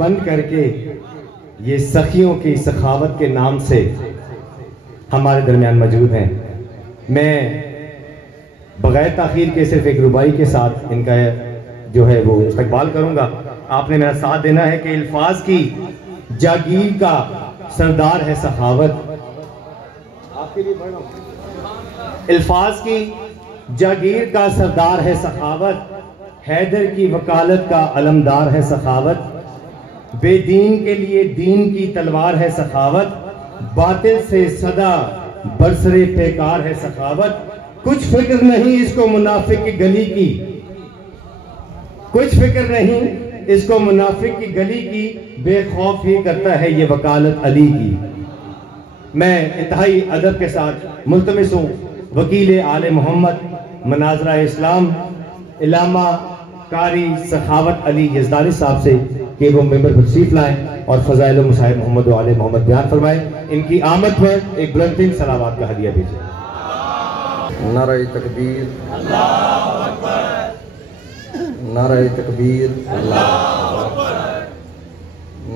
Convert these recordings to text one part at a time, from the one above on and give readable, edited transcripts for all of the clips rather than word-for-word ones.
बंद करके ये सखियों की सखावत के नाम से हमारे दरमियान मौजूद हैं। मैं बगैर ताखीर के सिर्फ एक रुबाई के साथ इनका जो है वो इस्तकबाल करूंगा। आपने मेरा साथ देना है कि अल्फाज की जागीर का सरदार है सखावत। आपके लिए पढ़ रहा हूं। अल्फाज की जागीर का सरदार है सखावत, हैदर की वकालत का अलमदार है सखावत, बेदीन के लिए दीन की तलवार है सखावत, बातिल से सदा बरसरे पेकार है सखावत। कुछ फिक्र नहीं इसको मुनाफिक की गली की, कुछ फिक्र नहीं इसको मुनाफिक की गली की, बेखौफ ही करता है ये वकालत अली की। मैं इंतहाई अदब के साथ मुल्तमिस हूँ वकील आले मोहम्मद मनाजरा इस्लाम इलामा कारी सखावत अली यज़दारी साहब से कि वो मेंबर पर तशरीफ लाएं और फ़ज़ाइल मुसाहिब मोहम्मद व आले मोहम्मद बयान फरमाएं। इनकी आमद पर एक बुलंद सलावत का हदिया भेजें। नारे तकबीर, अल्लाहु अकबर, नारे तकबीर, अल्लाहु अकबर,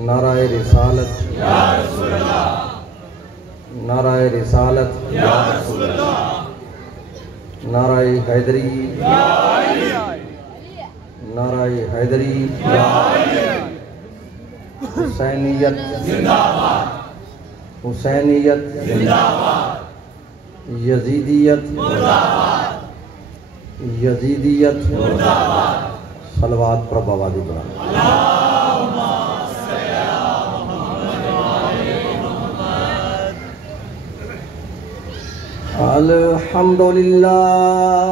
नारे रिसालत या रसूल अल्लाह, नारे रिसालत या रसूल अल्लाह, नारे हैदरी या अली, नारे हैदरी या अली, हुसैनियत जिंदाबाद, हुसैनियत जिंदाबाद, यजीदियत मुर्दाबाद, यजीदियत मुर्दाबाद। सलवात पर बवादी बना। अल्लाहुम्मा सल्ली अला मुहम्मद व आले मुहम्मद। अल्हम्दुलिल्लाह,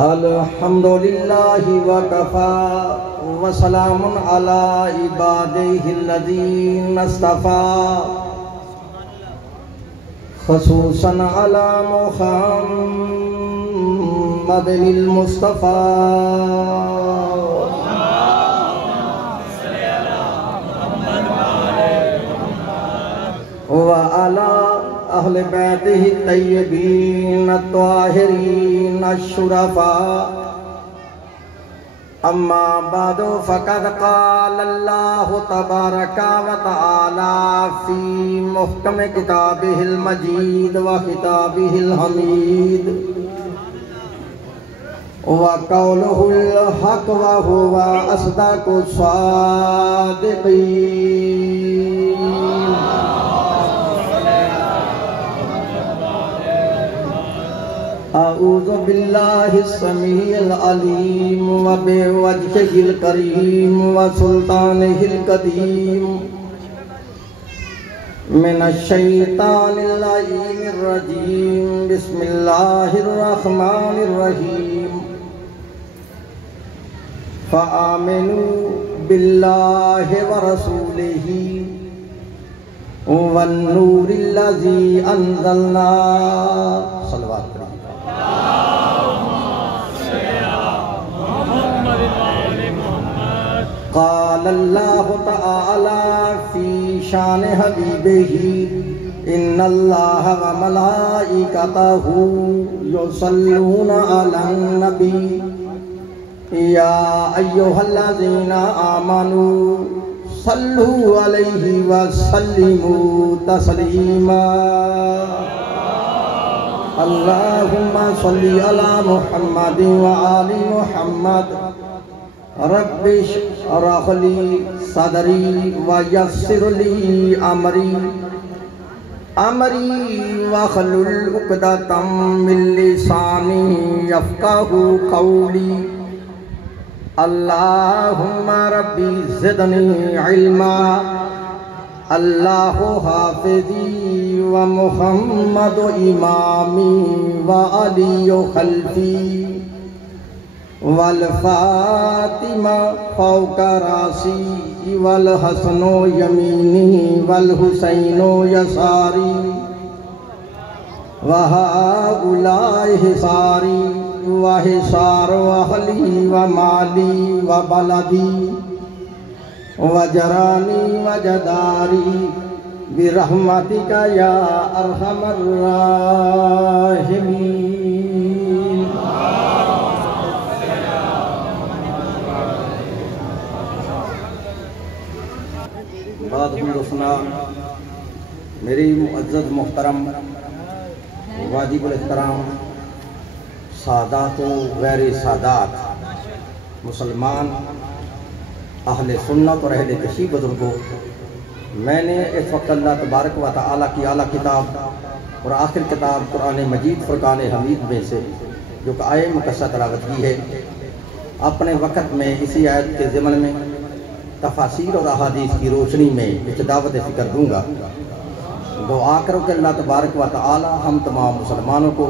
अल्हम्दुलिल्लाहि व कफ़ा व सलामुन अला इबादिहिल्लज़ीना इस्तफ़ा, ख़ुसूसन अला मुहम्मदिल मुस्तफ़ा। व अला अहले बैतिहि तय्यबीन अत्ताहिरीन अश्शुरफ़ा। अम्मा बादो फ़क़द क़ालल्लाहु तबारक व तआला फ़ी मुहकम किताबिहिल मजीद व किताबिहिल हमीद व क़ौलुहुल हक़ व हुवा अस्दक़ुस सादिक़ीन। अऊज़ु बिल्लाहि समीइल अलीम व बिवजहिल करीम व सुल्तानिहिल कदीम मिनश शैतानिर रजीम। बिस्मिल्लाहिर रहमानिर रहीम। फ़आमिनू बिल्लाहि व रसूलिही वन नूरिल्लज़ी अंज़लना। सल्लल्लाहु क़ालल्लाहु तआला फ़ी शान हबीबिही इन्नल्लाहा व मलाइकतहू युसल्लूना अलन नबी या अय्युहल्लज़ीना आमनू सल्लू अलैहि व सल्लिमू तस्लीमा। अल्लाहुम्मा सल्ली अला मुहम्मद व आलि मुहम्मद। रब्बिश रखली सदरी व यस्सिर ली अमरी अमरी वहलुल उक़दतम मिन लिसानी यफ़क़हू क़ौली। अल्लाहुम्मा रब्बी ज़िदनी इल्मा। अल्लाहु हाफ़िज़ी व मुहम्मद इमामी व अली खल्फ़ी वल फ़ातिमा फ़ौक़ रासी वल हसनो यमीनी वल हुसैनो यसारी व हाउलाए हिसारी व हिसार अहली व माली व बलदी व जरानी व जदारी बिरहमतिका या अरहमर राहिमीन। इबादुल्रहमान मेरी मुअज़्ज़ज़ मोहतरम वाजिबुल एहतराम सादात गैर सादात मुसलमान अहले सुन्नत और अहले कशी बुजुर्गों, मैंने इस वक्त अल्लाह तबारक व तआला की आला किताब और आखिर किताब कुरान मजीद फुरकान हमीद में से जो कि आय मुकस्सा तलावत की है, अपने वक़्त में इसी आयत के ज़िमन में तफासीर और अहादीस की रोशनी में इस दावत फ़िक्र दूँगा। दुआ करो कि अल्लाह तबारक व तआला हम तमाम मुसलमानों को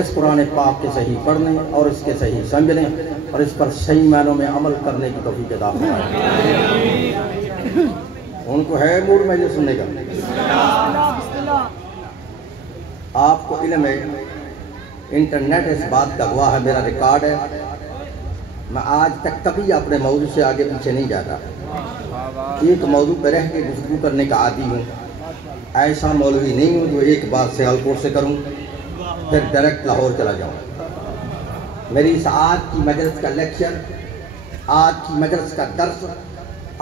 इस कुरान पाक के सही पढ़ने और इसके सही समझने और इस पर सही मानों में अमल करने की तौफीक अता फरमाए। उनको है मूड में ये सुनने का। आपको इल्म है, इंटरनेट इस बात का गवाह है, मेरा रिकॉर्ड है, मैं आज तक कभी अपने मौजू से आगे पीछे नहीं जाता। एक मौजू पर रह के गुफ्तगू करने का आदी हूँ। ऐसा मौलवी नहीं हूँ जो एक बार सियालकोट से करूँ फिर डायरेक्ट लाहौर चला जाऊँ। मेरी इस आज की मजलिस का लेक्चर, आज की मजलिस का दर्स,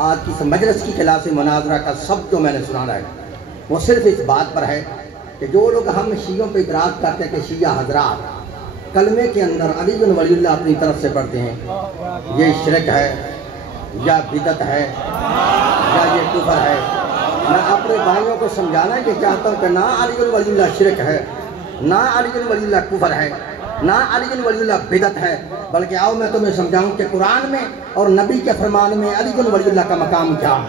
आज की इस मजलिस की खिलाफ मुनाजरा का सब जो मैंने सुनाना है वो सिर्फ इस बात पर है कि जो लोग हम शियों पर इतराज़ करते हैं कि शिया हजरात कलमे के अंदर अली बिन वलीउल्लाह अपनी तरफ से पढ़ते हैं, ये शिरक है या बिदत है या ये कुफर है। मैं अपने भाइयों को समझाना कि चाहता हूँ कि ना अली बिन वलीउल्लाह शिरक है, ना अली बिन वलीउल्लाह कुफर है, ना अली बिन वलीउल्लाह बिदत है, बल्कि आओ मैं तुम्हें समझाऊँ कि कुरान में और नबी के फरमान में अली बिन वलीउल्लाह का मकाम क्या है।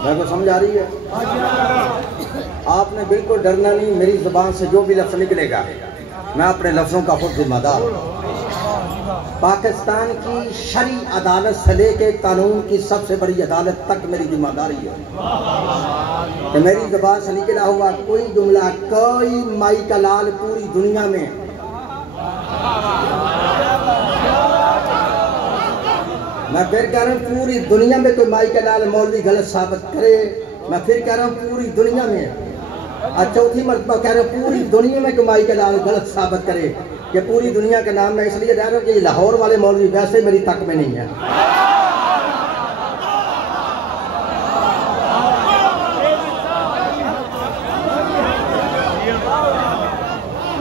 मेरे को समझ आ रही है? आपने बिल्कुल डरना नहीं, मेरी ज़ुबान से जो भी लफ्ज़ निकलेगा मैं अपने लफ्ज़ों का खुद जिम्मेदार हूँ। पाकिस्तान की शरी अदालत से लेके कानून की सबसे बड़ी अदालत तक मेरी जिम्मेदारी है कि मेरी ज़ुबान से निकला हुआ कोई जुमला, कोई माई का लाल पूरी दुनिया में मैं फिर कह रहा हूँ पूरी दुनिया में कोई माई का लाल मौलवी गलत साबित करे, मैं फिर कह रहा हूँ पूरी दुनिया में, चौथी मरतबा कह रहा हूँ पूरी दुनिया में कोई माई का लाल गलत साबित करे। ये पूरी दुनिया के नाम में इसलिए कह रहा हूँ कि लाहौर वाले मौलवी वैसे मेरी तक में नहीं है।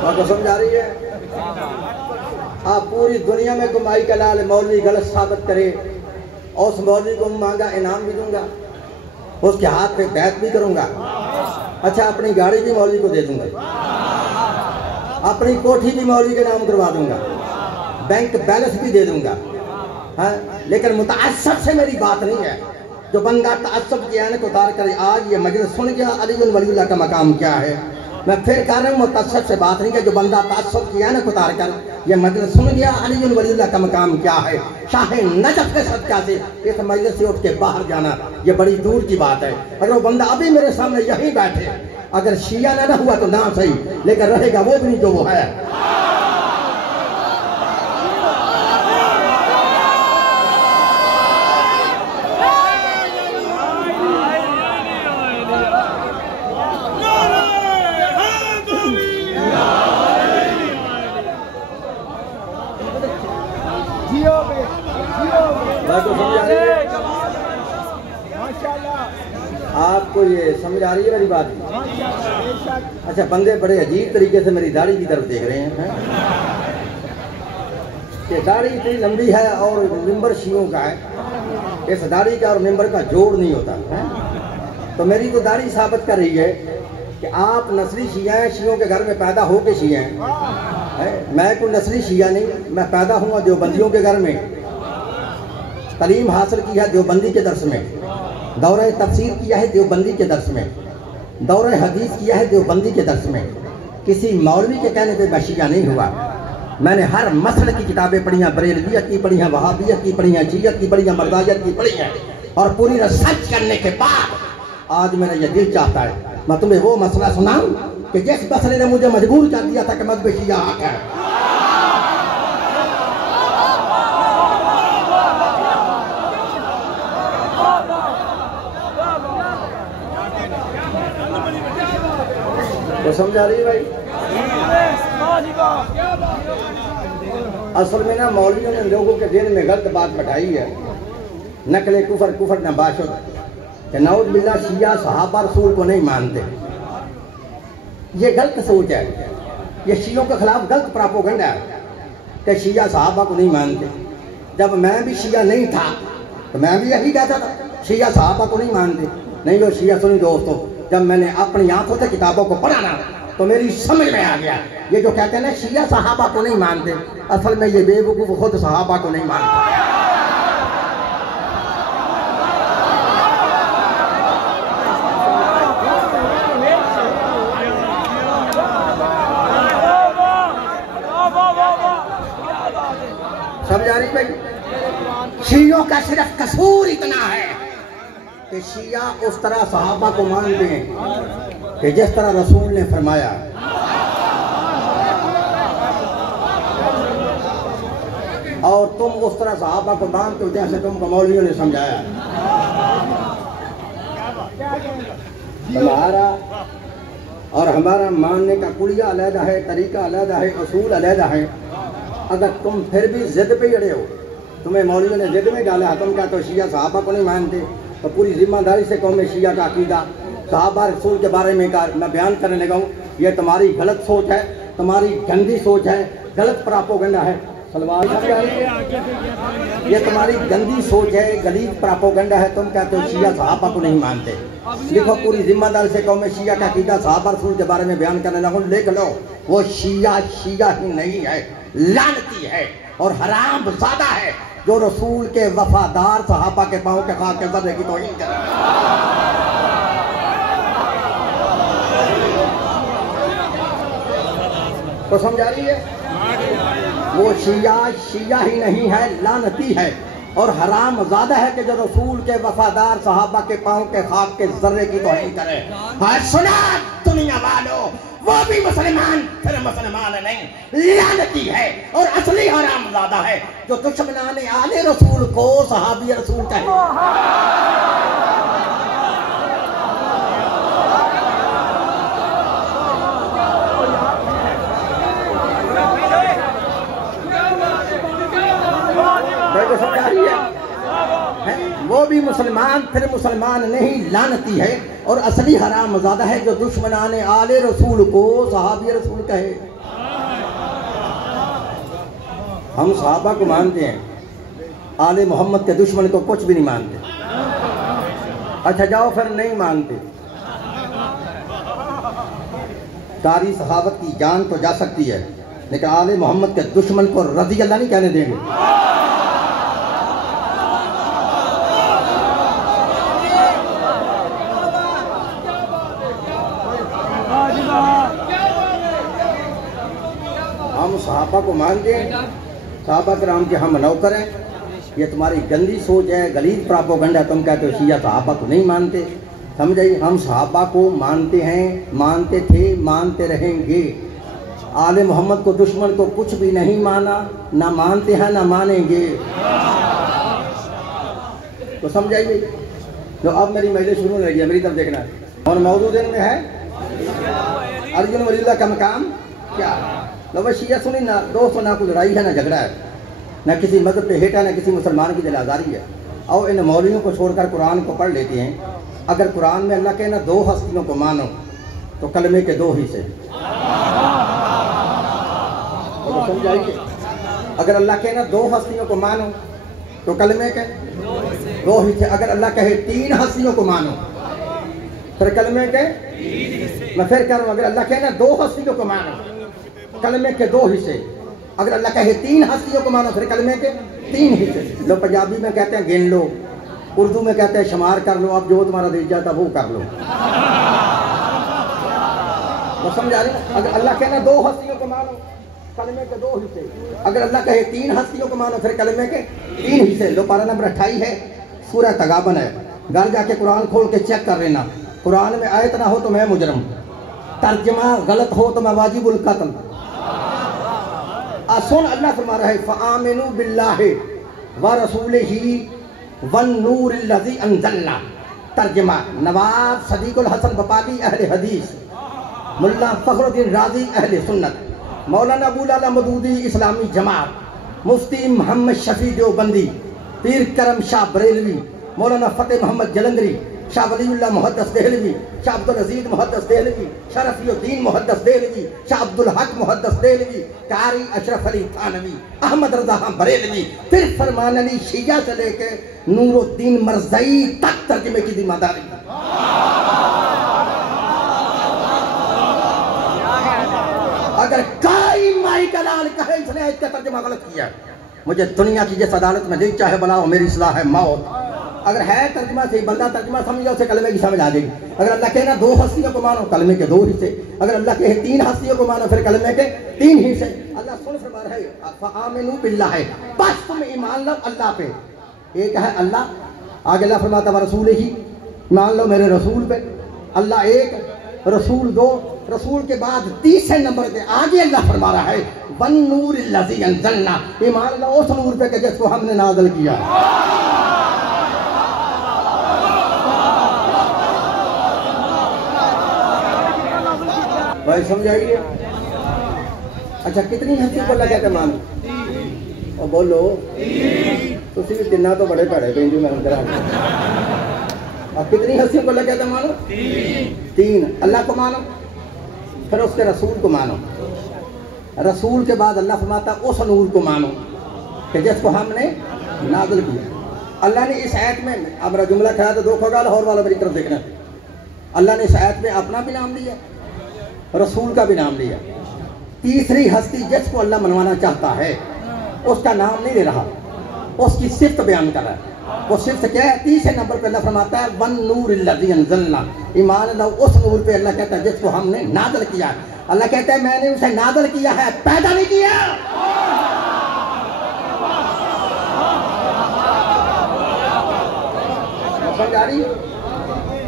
आपको समझ आ रही है? आप पूरी दुनिया में कोई माई का लाल मौलवी गलत साबित करे और उस मौलवी को मांगा इनाम भी दूंगा, उसके हाथ पे बैत भी करूंगा, अच्छा अपनी गाड़ी भी मौलवी को दे दूंगा, अपनी कोठी भी मौलवी के नाम करवा दूंगा, बैंक बैलेंस भी दे दूंगा। हाँ, लेकिन मुतअस्सब से मेरी बात नहीं है। जो बंदा तअस्सुब की ऐनक उतार कर आज ये मजलिस सुन गया अली बिन वलीउल्लाह का मकाम क्या है, मैं फिर कह रहा हूँ मुतअस्सब से बात नहीं है। जो बंदा तअस्सुब की ऐनक उतार कर ये मजलिस सुन गया अली बिन वलीउल्लाह का मकाम क्या है, शाह नजफ के सदका से इस मजलिस से उठ के बाहर जाना ये बड़ी दूर की बात है। अगर वो बंदा अभी मेरे सामने यहीं बैठे, अगर शिया ना हुआ तो ना सही, लेकिन रहेगा वो भी नहीं जो वो है। आपको ये समझ आ रही है मेरी बात? अच्छा, बंदे बड़े अजीब तरीके से मेरी दाढ़ी की तरफ देख रहे हैं कि दाढ़ी इतनी लंबी है और मिंबर शियों का है, इस दाढ़ी का और मिंबर का जोड़ नहीं होता है। तो मेरी तो दाढ़ी साबित कर रही है कि आप नस्ली शिया हैं, शियों के घर में पैदा हो के शिया हैं। मैं कोई नस्ली शिया नहीं, मैं पैदा हुआ देवबंदियों के घर में, तालीम हासिल की है देवबंदी के दर्स में, दौरे तफसीर किया है देवबंदी के दर्स में, दौरे हदीस किया है देवबंदी के दर्स में। किसी मौलवी के कहने पे मैं शिया नहीं हुआ। मैंने हर मसल की किताबें पढ़ी हैं, बरेलवियत की पढ़ी हैं, वहाबियत की पढ़ी हैं, शियत की पढ़ी हैं, मर्दायत की पढ़ी हैं, और पूरी रिसर्च करने के बाद आज मेरा यह दिल चाहता है मैं तुम्हें वो मसला सुनाऊं कि जिस मसले ने मुझे मजबूर कर दिया था कि मजहब शिया हक है। तो समझ आ रही है भाई? असल में ना मौलवियों ने लोगों के दिल में गलत बात बैठाई है, नकले कुफर कुफर न बाशुद कि नऊज़ बिल्लाह शिया सहाबा रसूल को नहीं मानते। ये गलत सोच है, ये शियों के खिलाफ गलत प्रोपेगेंडा है कि शिया सहाबा को नहीं मानते। जब मैं भी शिया नहीं था तो मैं भी यही कहता था, शिया सहाबा को नहीं मानते। नहीं वो शिया सुनी दोस्तों, जब मैंने अपनी आंखों से किताबों को पढ़ा ना तो मेरी समझ में आ गया, ये जो कहते हैं ना शिया सहाबा को नहीं मानते, असल में ये बेवकूफ खुद सहाबा को नहीं मानते। समझ आ रही भाई? शियों का सिर्फ कसूर इतना है कि शिया उस तरह सहाबा को मानते हैं कि जिस तरह रसूल ने फरमाया। और तुम उस तरह सहाबा को मानते हो जैसे तुमको मौलवियों ने समझाया। तुम्हारा और हमारा मानने का कुलिया अलग है, तरीका अलग है, असूल अलग है। अगर तुम फिर भी जिद पे अड़े हो, तुम्हें मौलवियों ने जिद में डाला, तुम क्या तो शिया सहाबा को नहीं मानते, तो पूरी जिम्मेदारी से कौम शिया का अकीदा सहाबा रसूल के बारे में मैं बयान करने लगा हूँ। ये तुम्हारी गलत सोच है, तुम्हारी गंदी सोच है, गलत प्रोपेगेंडा है। सलवार ये तुम्हारी गंदी सोच है, गलीज प्रोपेगेंडा है। तुम कहते हो शिया सहाबा को नहीं मानते। लिखो पूरी जिम्मेदारी से कौम शिया का अकीदा सहाबा रसूल के बारे में बयान करने लगा हूँ, लिख लो। वो शिया शिया ही नहीं है, लानती है और हराम ज़ादा है जो रसूल के वफादार सहाबा के पांव के खाक के ज़र्रे की तौहीन करे। तो समझा रही है? वो शिया शिया ही नहीं है, लानती है और हराम ज़ादा है कि जो रसूल के वफादार सहाबा के पांव के खाक के ज़र्रे की तौहीन करे। हाँ सुना दुनिया वालों, वो भी मुसलमान फिर मुसलमान नहीं, लानती है और असली हराम ज़ादा है जो दुश्मनाने आले रसूल को सहाबी रसूल कहे। तो समझा रही है? वो भी मुसलमान फिर मुसलमान नहीं, लानती है और असली हराम ज़ादा है जो दुश्मनाने आले रसूल को सहाबी रसूल कहे। हम सहाबा को मानते हैं, आले मोहम्मद के दुश्मन को कुछ भी नहीं मानते। अच्छा जाओ फिर नहीं मानते, सारी सहाबत की जान तो जा सकती है लेकिन आले मोहम्मद के दुश्मन को रज़ी अल्लाह नहीं कहने देंगे। हम सहाबा को मानते हैं, सहाबा कराम के हम नौकर हैं। ये तुम्हारी गंदी सोच है, गलीज प्रोपेगेंडा। तुम कहते हो शिया सहाबा को नहीं मानते। समझाइए, हम सहाबा को मानते हैं, मानते थे, मानते रहेंगे। आले मोहम्मद को दुश्मन को कुछ भी नहीं माना, ना मानते हैं ना मानेंगे। तो समझाइए। तो अब मेरी महिला शुरू हो रही है, मेरी तरफ देखना है। और मौजूद में है अर्जुन वलील्लाह का मकाम क्या? लो बस शिया सुनी ना दोस्तों, ना कुछ लड़ाई है ना झगड़ा है, ना किसी मजहब पे हेट है, ना किसी मुसलमान की दिल आज़ारी है। और इन मौलवियों को छोड़कर कुरान को पढ़ लेते हैं। अगर कुरान में अल्लाह के ना दो हस्तियों को मानो तो कलमे के दो हिस्से। तो समझाइए, अगर अल्लाह के ना दो हस्तियों को मानो तो कलमे के दो हिस्से। अगर अल्लाह कहे तीन हस्तियों को मानो फिर कलमे के, मैं फिर कह रहा हूँ, अगर अल्लाह कहे ना दो हस्तियों को मानो कलमे के दो हिस्से। अगर अल्लाह कहे तीन हस्तियों को मानो फिर कलमे के तीन हिस्से। लोग पंजाबी में कहते हैं गिन लो, उर्दू में कहते हैं शुमार कर लो, अब जो तुम्हारा दिल जाता वो कर लो। तो समझा रहे? अगर अल्लाह कहे ना दो हस्तियों को मानो कलमे के दो हिस्से। अगर अल्लाह कहे तीन हस्तियों को मानो फिर कलमे के तीन हिस्से। लो पारा नंबर 28 है, सूरह तगाबन है। घर जाके कुरान खोल के चेक कर लेना। कुरान में आयत ना हो तो मैं मुजरम, तर्जमा गलत हो तो मैं वाजिबुल कत्ल। सुन, अल्लाह फरमा रहा है फ़आमिनु बिल्लाहि व रसूलिही वन नूरिल्लज़ी अंज़लना। तर्जमा नवाब सदीकुल हसन बपाली अहले हदीस, मुल्ला फखरुद्दीन राज़ी अहले सुन्नत। मौलाना अबू लाला मदूदी इस्लामी जमात, मुफ्ती मोहम्मद शफी देवबंदी, पीर करम शाह बरेलवी, मौलाना फतेह मोहम्मद जलंधरी, शाह वलीउल्लाह मुहद्दस देहलवी, शाह अब्दुल अजीज मुहद्दस देहलवी, शाह रफीउद्दीन मुहद्दस देहलवी, शाह अब्दुल हक मुहद्दस देहलवी, कारी अशरफ अली थानवी, अहमद रजा बरेलवी, फिर फरमान अली शिया से लेके नूरुद्दीन मरज़ई तक तर्जुमे की जिम्मेदारी। अगर कोई माई का लाल कहे इसने इसका तर्जुमा गलत किया, मुझे दुनिया की जिस अदालत में ले चाहे बुलाओ, मेरी सलाह है मौत। अगर है तर्जुमा से बंदा तर्जुमा समझ जाओ, उसे कलमे की समझ आ जाएगी। अगर अल्लाह कहना 2 हस्तियों को मानो, कलमे के 2 हिस्से। अगर अल्लाह कहे 3 हस्तियों को मानो, फिर कलमे के 3 हिस्से। अल्लाह सुन फरमा रहा है फ़आमिनू बिल्लाह है, बस तुम ईमान लो अल्लाह पे। एक है अल्लाह, आगे अल्लाह फरमाता है रसूल ही, मान लो मेरे रसूल पे। अल्लाह एक, रसूल 2, रसूल के बाद तीसरे नंबर पे आगे अल्लाह फरमा रहा है वन नूर लज़ी अंज़लना, ईमान लो उस नूर पे जिसको हमने नाज़िल किया। भाई समझाइए। अच्छा कितनी हंसी को लगा के मान और बोलो तो सिर्फ तिना तो बड़े पड़े पेंजू में अंदर। अब कितनी हंसी को लगा के मानो? 3। अल्लाह को मानो, फिर उसके रसूल को मानो, रसूल के बाद अल्लाह फरमाता उस नूर को मानो कि जिसको हमने नाज़िल किया। अल्लाह ने इस आयत में, अब मेरा जुमला खाया तो 2 खोगा लाहौर वाला मेरी तरफ देखना, अल्लाह ने इस आयत में अपना भी नाम लिया, रसूल का भी नाम लिया। तीसरी हस्ती जिसको अल्लाह मनवाना चाहता है उसका नाम नहीं ले रहा, उसकी सिफ्त बयान कर रहा है। वो सिफ्त क्या है? तीसरे नंबर पे अल्लाह फरमाता है वन नूर लज़ी अंज़लना, ईमान लो उस नूर पे अल्लाह कहता है जिसको हमने नाज़िल किया। अल्लाह कहता है मैंने उसे नाज़िल किया है, पैदा नहीं किया। समझ आ रही?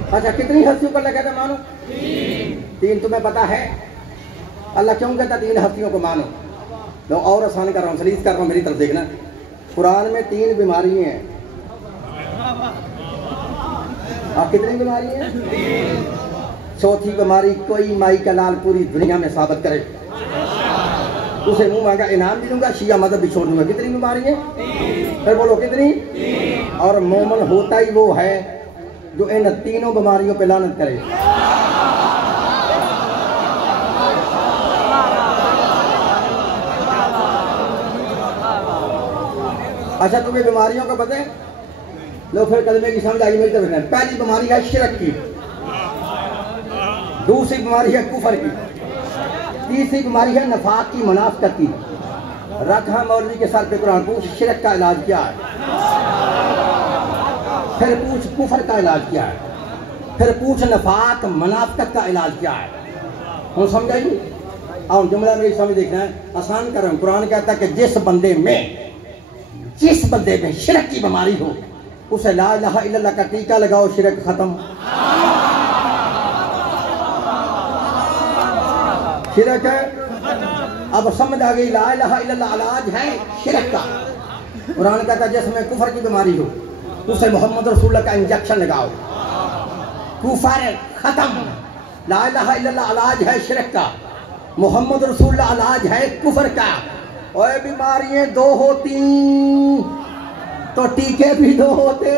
अच्छा कितनी हस्तियों को अल्लाह कहता है मानो? 3। तुम्हें पता है अल्लाह क्यों कहता 3 हस्तियों को मानो? लो और आसान कर रहा हूँ, सलीस कर रहा हूँ, मेरी तरफ देखना। कुरान में 3 बीमारी हैं। आप कितनी बीमारी हैं? 4थी बीमारी कोई माई का लाल पूरी दुनिया में साबित करे, उसे मुंह मांगा इनाम भी दूंगा, शिया मदद भी छोड़ दूंगा। कितनी बीमारी है? फिर बोलो कितनी? और मोमन होता ही वो है जो इन 3 बीमारियों पे लानत करे। अच्छा तुम्हें बीमारियों का पता है? लो फिर कलमे की समझ आई मेरी तरफ। पहली बीमारी है शिरक की, दूसरी बीमारी है कुफर की, तीसरी बीमारी है नफाक की, मुनाफिकत की। रखा मौलवी के सर पे कुरान, पूछ शिरक का इलाज क्या है, फिर पूछ कुफर का इलाज क्या है, फिर पूछ नफाक मुनाफिकत का इलाज क्या है। हम समझाइए। और जुमला मेरी समझ देखना है, आसान कर रहा हूँ। कुरान कहता है कि जिस बंदे में शिरक की बीमारी हो उसे ला इलाहा इल्लल्लाह का टीका लगाओ, शिरक खत्म। शिरक अब समझ आ गई, ला इलाहा इल्लल्लाह इलाज है शिरक का। कुरान कहता है जिसमें कुफर की बीमारी हो उसे मोहम्मद रसूलुल्लाह का इंजेक्शन लगाओ, कुफर खत्म। ला इलाहा इल्लल्लाह इलाज है शिरक का, मोहम्मद रसूलुल्लाह इलाज है कुफर का। और बीमारियां 2 होती तो टीके भी 2 होते।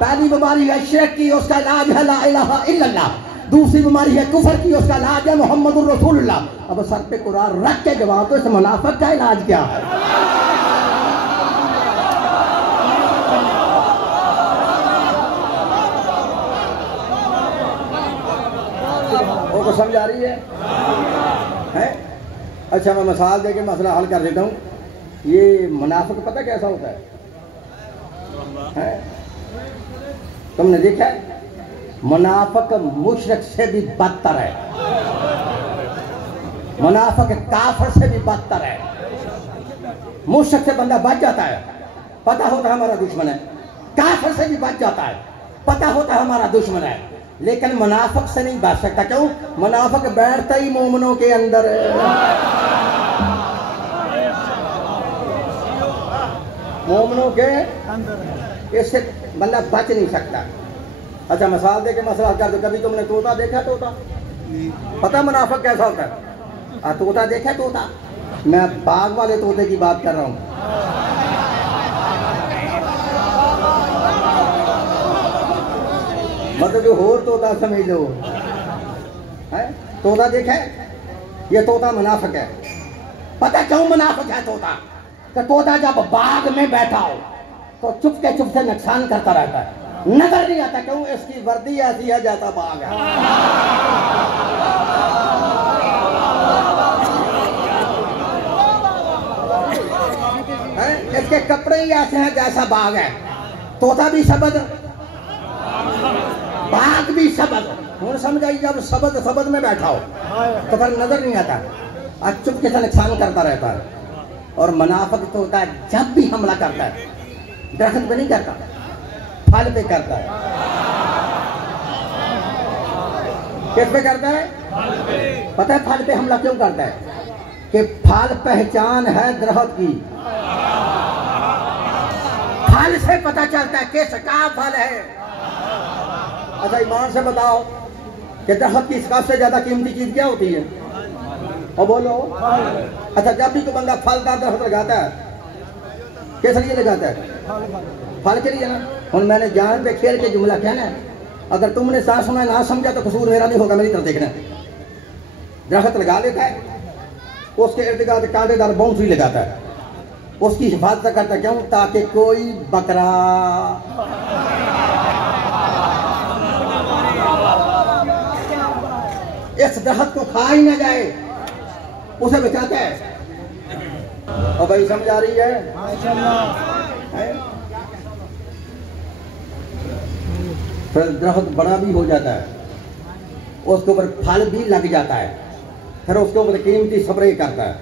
पहली बीमारी है शिरक की, उसका इलाज है ला इलाहा इल्लल्लाह। दूसरी बीमारी है कुफर की, उसका इलाज है मोहम्मद रसूलुल्लाह। अब सर पे कुरान रख के जवाब तो इस मुनाफिक का इलाज क्या है? वो समझ आ रही है? अच्छा मैं मिसाल दे के मसला हल कर देता हूँ। ये मुनाफिक पता कैसा होता है? तुमने देखा है? मुनाफिक मुशरिक से भी बदतर है, मुनाफिक काफिर से भी बदतर है। मुशरिक से बंदा बच जाता है, पता होता है हमारा दुश्मन है। काफिर से भी बच जाता है, पता होता है हमारा दुश्मन है। लेकिन मुनाफिक से नहीं बच सकता। क्यों? मुनाफिक बैठता ही मोमिनों के अंदर है। मोमिनों के अंदर, इससे बंदा बच नहीं सकता। अच्छा मिसाल दे के मसला कर दो। कभी तुमने तोता देखा? तोता पता मुनाफिक कैसा होता है? तोता देखे तोता, मैं बाग वाले तोते की बात कर रहा हूँ। मतलब जो होर तोता समझ लो है। तोता देखे, ये तोता मुनाफिक है। पता क्यों मुनाफिक है तोता? कि तोता जब बाग में बैठा हो तो चुप से नुकसान करता रहता है, नजर नहीं आता। क्यों? इसकी वर्दी ऐसी है जैसा बाग है। इसके कपड़े ही ऐसे हैं जैसा बाग है। तोता भी शब्द, बाग भी शब्द। और समझ आई, जब शब्द में बैठा हो तो फिर नजर नहीं आता, आज चुपके से नुकसान करता रहता है। और मुनाफिक तोता जब भी हमला करता है दरख्त पे नहीं करता, फल पे करता है। किस पे करता है? पता है फल पे हमला क्यों करता है? कि फल पहचान है दरख्त की। फल से पता चलता है किसका फल है। अच्छा ईमान से बताओ कि दरख्त की सबसे ज्यादा कीमती चीज क्या होती है? और बोलो। अच्छा जब भी कोई बंदा फलदार दरख्त लगाता है किस लिए लगाता है? फल के लिए ना। और मैंने जान पे खेल के जुमला कहना है, अगर तुमने साथ सुना ना समझा तो कसूर मेरा नहीं होगा, मेरी तरफ देखना। दरख्त लगा लेता है, उसके इर्द गिर्द कांटेदार बाउंड्री लगाता है, उसकी हिफाजत करता है। क्यों? ताकि कोई बकरा इस दरख्त को खा ही ना जाए, उसे बचाता है। और भाई समझ आ रही है? फिर दरख्त बड़ा भी हो जाता है, उसके ऊपर फल भी लग जाता है, फिर उसके ऊपर कीमती स्प्रे करता है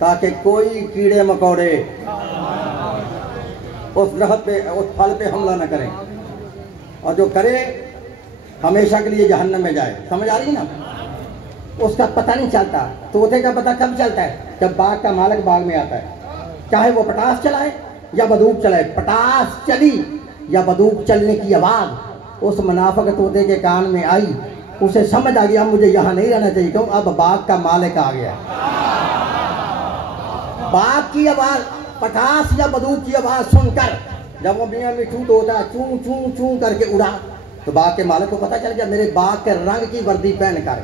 ताकि कोई कीड़े मकोड़े उस दरख्त पे, उस फल पे हमला न करें। और जो करे हमेशा के लिए जहन्नम में जाए। समझ आ रही ना? उसका पता नहीं चलता। तोते का पता कब चलता है? जब बाग का मालिक बाग में आता है, चाहे वो पटास चलाए या बंदूक चलाए। पटास चली या बंदूक चलने की आवाज उस मुनाफिक तोते के कान में आई, उसे समझ आ गया मुझे यहाँ नहीं रहना चाहिए। क्यों? अब बाग का मालिक आ गया। बाग की आवाज, पटास या बंदूक की आवाज सुनकर जब वो मियां मिठू तोता चूं चूं चूं करके उड़ा तो बाग के मालिक को पता चल गया मेरे बाग के रंग की वर्दी पहनकर,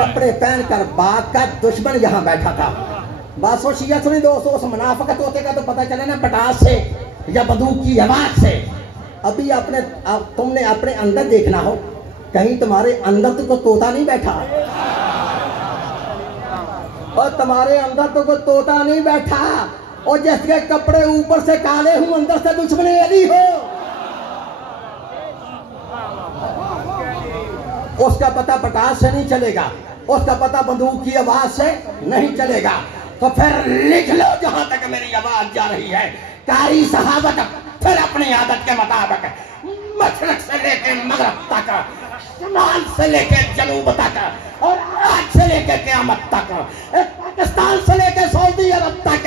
कपड़े पहनकर बाग का दुश्मन यहाँ बैठा था। बात सोचिए सुनी दोस्तों, उस मुनाफिक तोते का तो पता चले ना पटास से या बंदूक की आवाज से। अभी तुमने अपने अंदर देखना हो, कहीं तुम्हारे अंदर तो कोई तोता नहीं बैठा, और तुम्हारे अंदर तो कोई तोता नहीं बैठा, और जिसके कपड़े ऊपर से काले हूं अंदर से दुश्मनी अली हो, उसका पता पटास से नहीं चलेगा, उसका पता बंदूक की आवाज से नहीं चलेगा। तो फिर लिख लो जहां तक मेरी आवाज जा रही है, कारी सहाबत फिर अपनी आदत के मुताबिक मशरक से लेकर मगरब तक, शुमाल से लेकर जनूब तक, और आज से लेकर क़यामत तक, पाकिस्तान से लेकर सऊदी अरब तक,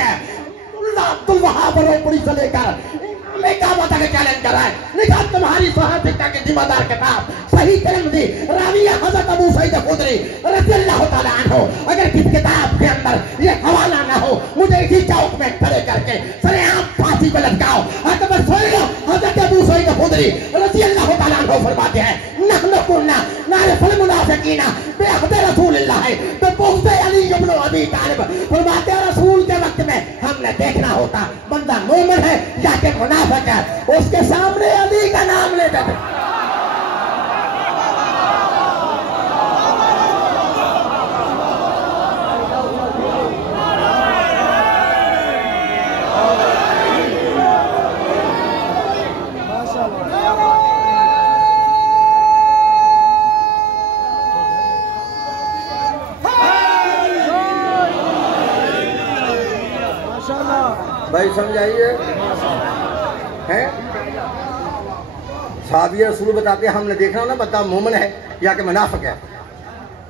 अब्दुल वहाब रोपड़ी से लेकर चैलेंज कर रहा है। निकाल तुम्हारी सहाफिकता के जिम्मेदार किताब सही तिरमिज़ी राविया हज़रत अबू सईद खुदरी रज़ियल्लाहु तआला अन्हु, अगर किस किताब के अंदर ये हवाला ना हो मुझे इसी चौक में खड़े करके सरेआम फांसी पे लटकाओ। अकबर सुन लो, हज़रत अबू सईद खुदरी रज़ियल्लाहु तआला अन्हु फरमाते हैं नहनु कुन्ना नारिफुल मुनाफिकीना बिअहद रसूलिल्लाह तो पहुंचे अली इब्न अबी तालिब। फरमाते हैं रसूल के वक्त में हमने देखना होता बंदा मोमिन है या कि मुनाफिक है, उसके सामने अली का नाम लेते थे। भाई समझाइए है। साहबी रसूल बताते हैं हमने देखना हो ना बता मोमिन है या कि मुनाफिक है,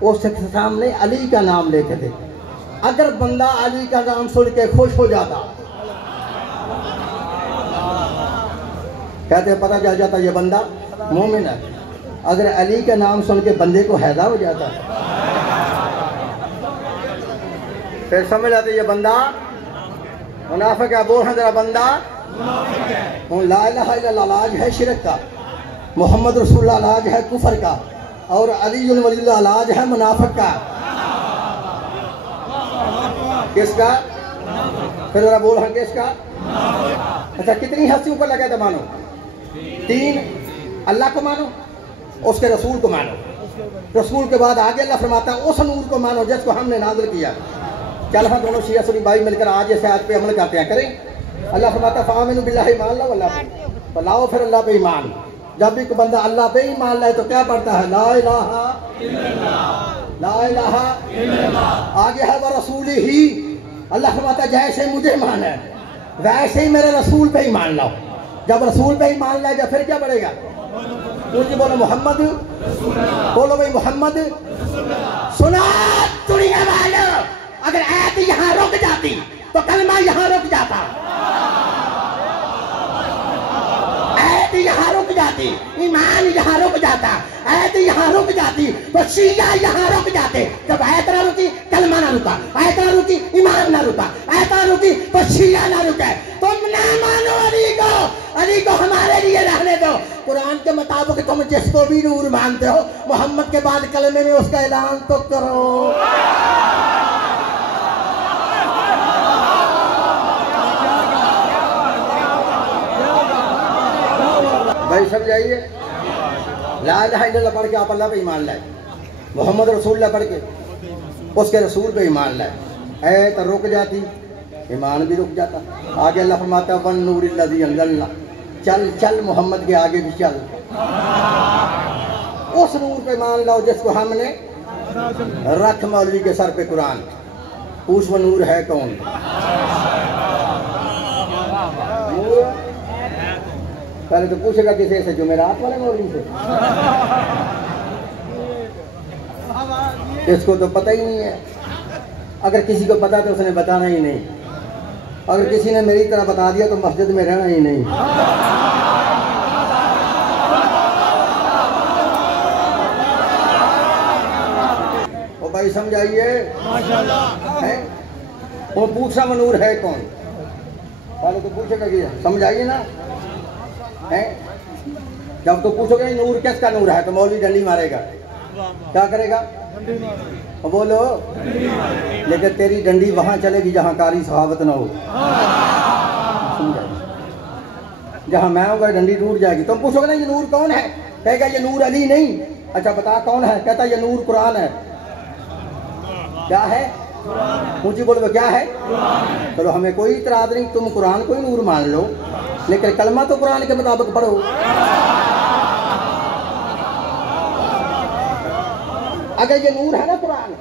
उसके सामने अली का नाम लेते थे। अगर बंदा अली का नाम सुन के खुश हो जाता, कहते हैं पता चल जाता ये बंदा मोमिन है। अगर अली का नाम सुन के बंदे को हैजा हो जाता फिर समझ आते ये बंदा मुनाफिक है। बोल जरा बंदा ला इलाहा इल्लल्लाह इलाज है शिरक का, मोहम्मद रसूलुल्लाह इलाज है कुफर का, और अली वलीउल्लाह इलाज है मुनाफिक का। किसका? फिर जरा बोल हाँ किसका? अच्छा कितनी हस्ती ऊपर लगा था मानो? 3। अल्लाह को मानो, उसके रसूल को मानो, रसूल के बाद आगे अल्लाह फरमाता है उस नूर को मानो जिसको हमने नाज़िल किया। चल हाँ दोनों शिया सुन्नी भाई मिलकर आज इस आयत पे अमल करते हैं, करें। अल्लाह फरमाता है फामिनु बिल्लाहि ईमान लाओ, अल्लाह तो लाओ फिर अल्लाह पे ईमान। जब भी कोई बंदा अल्लाह पे ईमान लाए तो क्या पढ़ता है? ला इलाहा इल्लल्लाह, ला इलाहा इल्लल्लाह। आगे है वो रसूल ही, अल्लाह फरमाता है जैसे मुझे मान है वैसे ही मेरे रसूल पे ईमान लाओ। जब रसूल पे ईमान लाएगा फिर क्या बढ़ेगा? मुझे बोलो मोहम्मद, बोलो भाई मोहम्मद। सुना दुनिया वालों, अगर आयत यहाँ रुक जाती तो कलमा यहाँ रुक जाता, आयत यहाँ रुक जाती, ईमान यहाँ रुक जाता, आयत यहाँ रुक जाती तो शिया यहाँ रुक जाते। जब आयत ना रुकी कलमा ना रुका, आयत ना रुकी ईमान ना रुका, आयत ना रुकी तो शिया ना रुके। तुम ना मानो अली को, अली को हमारे लिए रहने दो। कुरान के मुताबिक तुम जिसको भी नूर मानते हो मोहम्मद के बाद कलमे में उसका ऐलान तो करो। भाई समझाइए, ला इलाहा इल्लल्लाह पढ़ के आप अल्लाह पे ईमान लाए, मोहम्मद रसूलुल्लाह पढ़ के उसके रसूल पे ईमान लाए, ऐ तो रुक जाती, ईमान भी रुक जाता। आगे अल्लाह फरमाता है वन नूरिल्लज़ी अंज़लना, चल चल मोहम्मद के आगे भी चल, उस नूर पे ईमान लाओ जिसको हमने रख मौलवी के सर पे कुरान। पूछ वो नूर है कौन? पहले तो पूछेगा किसी से, जुमेरात वाले मौलवी से। इसको तो पता ही नहीं है। अगर किसी को पता तो उसने बताना ही नहीं। अगर किसी ने मेरी तरह बता दिया तो मस्जिद में रहना ही नहीं। ओ भाई समझाइए, वो पूछा वो नूर है कौन? पहले तो पूछेगा कि समझाइए ना है। जब तो पूछोगे नूर किसका नूर है तो मौलवी डंडी मारेगा। क्या करेगा? बोलो। लेकिन तेरी डंडी वहां चलेगी जहां कारी सहावत ना हो। जहां मैं होगा डंडी टूट जाएगी। तुम पूछोगे ना ये नूर कौन है, कहेगा ये नूर अली नहीं। अच्छा बता कौन है? कहता ये नूर कुरान है। क्या है? मुझे बोलो क्या है? चलो हमें कोई इतराज नहीं, तुम कुरान को ही नूर मान लो, लेकिन कलमा तो कुरान के मुताबिक पढ़ो। अगर ये नूर है ना कुरान,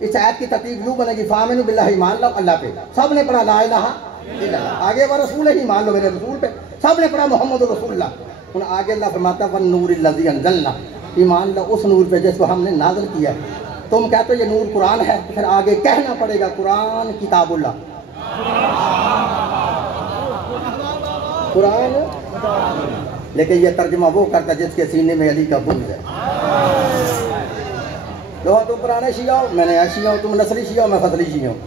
इस आयत की तरतीब यूं बनेगी फामिनु बिल्लाहि ईमान लाओ अल्लाह पे, सबने पढ़ा ला इलाहा इल्लल्लाह, आगे वो रसूल ही मान लो मेरे रसूल पे, सबने पढ़ा मोहम्मद रसूलुल्लाह। उन आगे अल्लाह फरमाता वन नूरिल्लज़ी अंज़लना, ईमान लो उस नूर पे जिसको हमने नाज़िल किया है। तुम कहते हो ये नूर कुरान है, फिर आगे कहना पड़ेगा कुरान किताबुल्लाह, कुरान। लेकिन ये तर्जुमा वो करता जिसके सीने में अली का बुग़्ज़ है। तो तुम पुराने शिया हो, मैं नया शिया हूँ, तुम नस्ली शिया हो, मैं फसली शिया हूँ।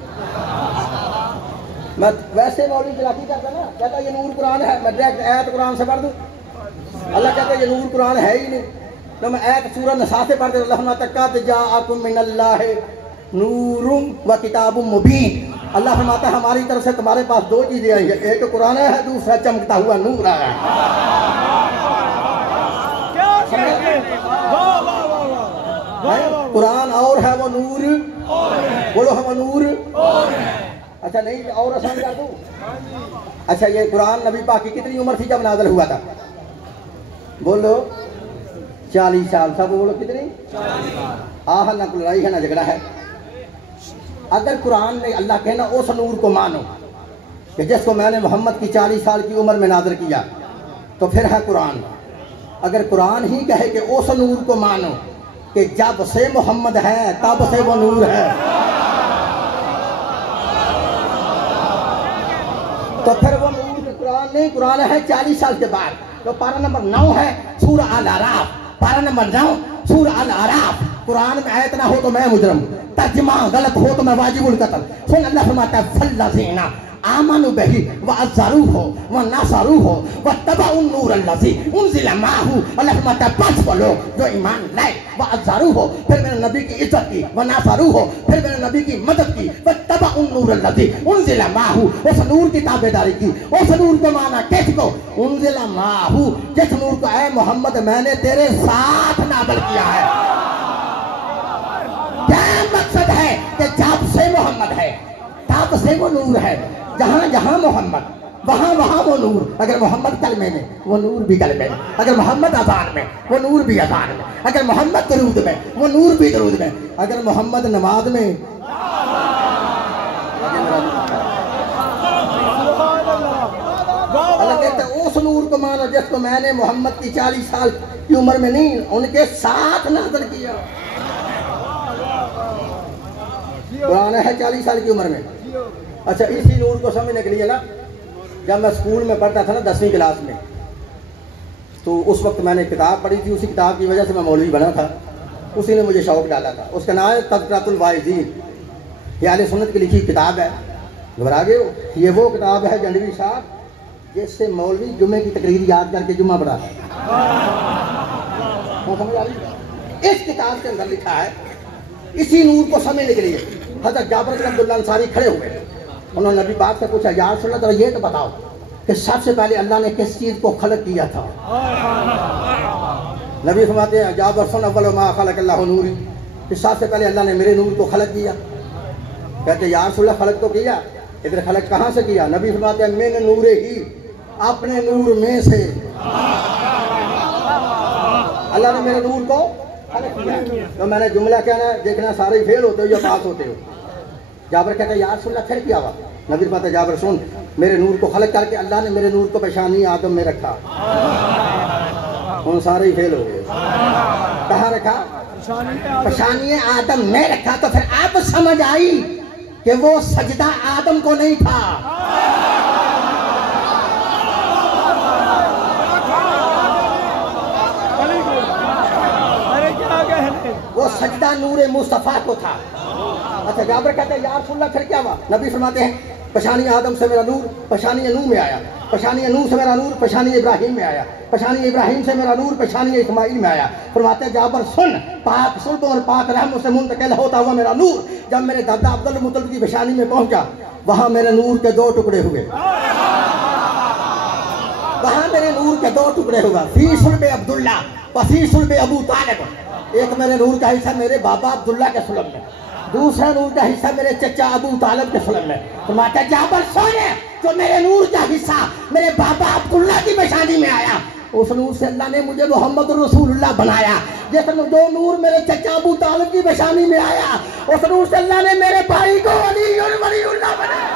मैं वैसे मौलवी चलाकी करता ना, कहता ये नूर कुरान है, मैं डायरेक्ट आयत कुरान से पढ़ दूँ। अल्लाह कहता है ये नूर कुरान है ही नहीं, तो मैं आयत सूरह नसा से पढ़ देता। अल्लाह तक़द जाअकुम मिनल्लाहि नूरुम व किताबुम मुबीन। अल्लाह फरमाता है हमारी तरफ से तुम्हारे पास दो चीजें आई हैं, एक कुरान है, दूसरा चमकता हुआ नूर है। कुरान और है वो नूर, बोलो हम नूर। अच्छा नहीं और आसान कर दूं। अच्छा ये कुरान नबी पाक की कितनी उम्र थी जब नाज़िल हुआ था? बोलो 40 साल। सब बोलो कितनी? 40। आह ना लड़ाई है ना झगड़ा है। अगर कुरान ने अल्लाह कहना उस नूर को मानो कि जिसको मैंने मोहम्मद की 40 साल की उम्र में नाज़िल किया, तो फिर है कुरान। अगर कुरान ही कहे कि उस नूर को मानो कि जब से मोहम्मद है तब से वो नूर है, तो फिर वो नूर कुरान नहीं, कुरान है 40 साल के बाद। तो पारा नंबर 9 है सूरह अल-अराफ, पारा नंबर 9 सूरह अल-अराफ। कुरान में आयत ना हो तो मैं मुजरम, तर्जुमा गलत हो तो मैं वाजिबुल कत्ल। सुन अल्लाह फरमाता है फल्लज़ीना आमनु बिही व अज़्ज़रूहु व नसरूहु व तबअुन नूर अल्लज़ी उनज़िला माहू। अल्लाह फरमाता है बस वो लोग जो ईमान लाए, व अज़्ज़रूहु फिर मेरे नबी की इज्जत की, व नसरूहु फिर मेरे नबी की मदद की, व तबअुन नूर अल्लज़ी उनज़िला माहू उस नूर की ताबेदारी की। उस नूर को माना किसको? उनज़िला माहू जिस नूर को ऐ मोहम्मद मैंने तेरे साथ नाज़िल किया है। क्या मकसद है कि जब से मोहम्मद है तब से वो नूर है, जहां जहां मोहम्मद वहां वहां वो नूर। अगर मोहम्मद कलमे में वो नूर भी कलमे में, अगर मोहम्मद अज़ान में वो नूर भी अज़ान में, अगर मोहम्मद दरूद में वो नूर भी दरूद में, अगर मोहम्मद नमाज में कहते उस नूर को मानो जिसको मैंने मोहम्मद की 40 साल की उम्र में नहीं उनके साथ नाज़िल किया। कुरान है 40 साल की उम्र में। अच्छा इसी नूर को समझने के लिए ना जब मैं स्कूल में पढ़ता था ना 10वीं क्लास में, तो उस वक्त मैंने किताब पढ़ी थी, उसी किताब की वजह से मैं मौलवी बना था, उसी ने मुझे शौक़ डाला था। उसका नाम है तज़किरतुल वाइज़ीन, ये अहले सुन्नत की लिखी किताब है। घबरा गए हो? ये वो किताब है जंडवी साहब जिससे मौलवी जुम्मे की तकरीर याद करके जुम्मा पढ़ाता है। समझ आ रही? इस किताब के अंदर लिखा है इसी नूर को समझने के लिए हज़रत जाबिर बिन अब्दुल्लाह अंसारी खड़े हुए, उन्होंने नबी बात से पूछा या रसूल अल्लाह ये तो बताओ कि सबसे पहले अल्लाह ने किस चीज़ को खलक किया था? नबी फरमाते हैं जाबिर सुन अव्वल मा खलक़ल्लाहु नूरी, कि सबसे पहले अल्लाह ने मेरे नूर को खलक किया। कहते या रसूल अल्लाह खलक तो किया, इधर खलक कहाँ से किया? नबी फरमाते हैं मिन नूरे ही, अपने नूर में से अल्लाह ने मेरे नूर को खलक किया। तो मैंने जुमला कहना देखना सारे ही फेल होते हो या पास होते हो। जाबिर कहते हैं या रसूल अल्लाह फिर क्या हुआ? नबी फरमाते जाबिर सुन मेरे नूर को खलक करके अल्लाह ने मेरे नूर को पेशानी आदम में रखा। उन सारे ही फेल हो गए। कहाँ रखा? पेशानी आदम में रखा। तो फिर आप समझ आई कि वो सजदा आदम को नहीं था, वो सजदा नूरे मुस्तफा को था। अच्छा जाबिर कहते हैं या रसूल अल्लाह फिर क्या हुआ? नबी फरमाते हैं पेशानी आदम से मेरा नूर पेशानी नूह में आया, पेशानी नूह से मेरा नूर पेशानी इब्राहिम में आया, पेशानी इब्राहिम से मेरा नूर पेशानी इस्माइल में आया। फरमाते हैं जाबिर सुन पाक सुल्ब और पाक रहम से मुंतकिल होता हुआ मेरा नूर जब मेरे दादा अब्दुल मुत्तलिब की पेशानी में पहुंचा, वहां मेरे नूर के 2 टुकड़े हुए, वहां मेरे नूर के 2 टुकड़े हुए, फी सुल्ब अब्दुल्ला व फी सुल्ब अबू तालिब। एक मेरे नूर का हिस्सा मेरे बाबा अब्दुल्ला के सुल्ब में, दूसरा नूर का हिस्सा मेरे चचा अबू तालिब के सुल्ब में। फरमाता जाबिर सोने जो मेरे नूर का हिस्सा मेरे बाबा अब्दुल्ला की पेशानी में आया, उस नूर से अल्लाह ने मुझे मोहम्मद रसूलुल्लाह बनाया। जैसे जो नूर मेरे चचा अबू तालिब की पेशानी में आया, उस नूर से अल्लाह ने मेरे भाई को वलीउल्लाह बनाया।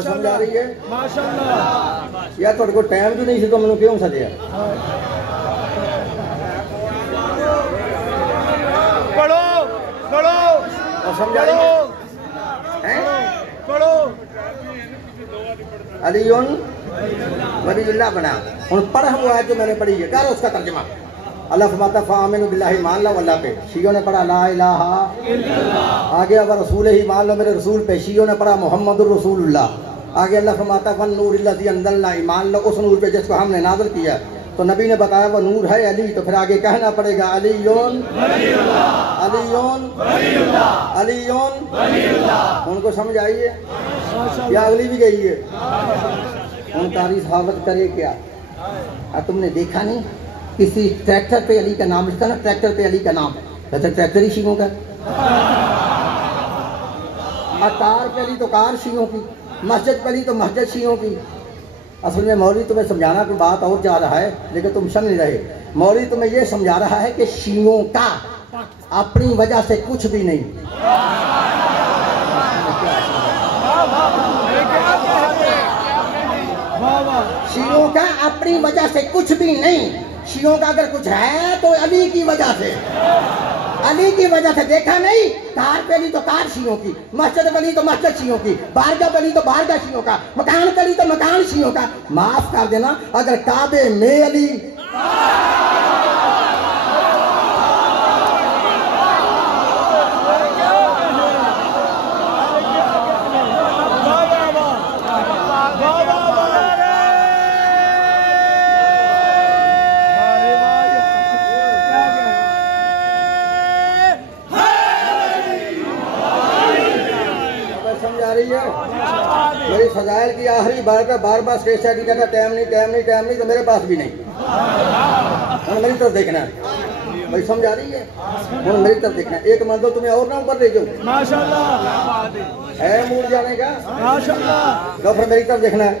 समझ आ रही है? माशाअल्लाह। यार तुहाडे कोल टाइम जो नहीं सी तो मैनूं क्यों सदिया? पढ़ो पढ़ो और समझ आ रही है? पढ़ो अलीउन वलीउल्लाह बना। हुण पढ़ हुआ है जो मैंने पढ़ी है, कर उसका तर्जुमा। अल्लाह फरमाता फ़ामिनु बिल्लाहि मान लो अल्लाह पे, शियों ने पढ़ा ला इलाहा इल्लल्लाह, आगे अब रसूल ही मान लो मेरे रसूल पे, शियों ने पढ़ा मुहम्मदुर रसूलुल्लाह। आगे अल्लाह फरमाता वन नूरिल्लज़ी अंज़लना, ईमान लो उस नूर पे जिसको हमने नाज़िल किया। तो नबी ने बताया वो नूर है अली, तो फिर आगे कहना पड़ेगा अलीयुन वलीउल्लाह, अलीयुन वलीउल्लाह, अलीयुन वलीउल्लाह। उनको समझ आई है या अगली भी गई है? उन तारीफ सहाबत करे क्या? तुमने देखा नहीं किसी ट्रैक्टर पे अली का नाम लिखा ना, ट्रैक्टर पे अली का नाम, वैसे ट्रैक्टर ही शियों का, कार पे अली तो कार शियों की, मस्जिद पे अली तो मस्जिद शियों की। असल में मौलवी तुम्हें समझाना कोई बात और जा रहा है, लेकिन तुम समझ नहीं रहे। मौलवी तुम्हें यह समझा रहा है कि शियों का अपनी वजह से कुछ भी नहीं। शियों का अपनी वजह से कुछ भी नहीं। शियों का अगर कुछ है तो अली की वजह से, अली की वजह से। देखा नहीं, कार पहली तो कार शियों की, मस्जिद बनी तो मस्जिद शियों की, बारगाह बनी तो बारगाह शियों का, मकान बनी तो मकान शियों का। माफ कर देना, अगर काबे में अली मेरी फजाइल की आखिरी बार का बार स्टेज सेटिंग करना, टाइम नहीं तो मेरे पास भी नहीं। मेरी तरफ देखना है भाई, समझ आ रही है? मेरी तरफ देखना। एक मर्दो तुम्हें और ना ऊपर ले जाओ, माशाल्लाह है मूड जाने का, माशाल्लाह। तो फिर मेरी तरफ देखना है।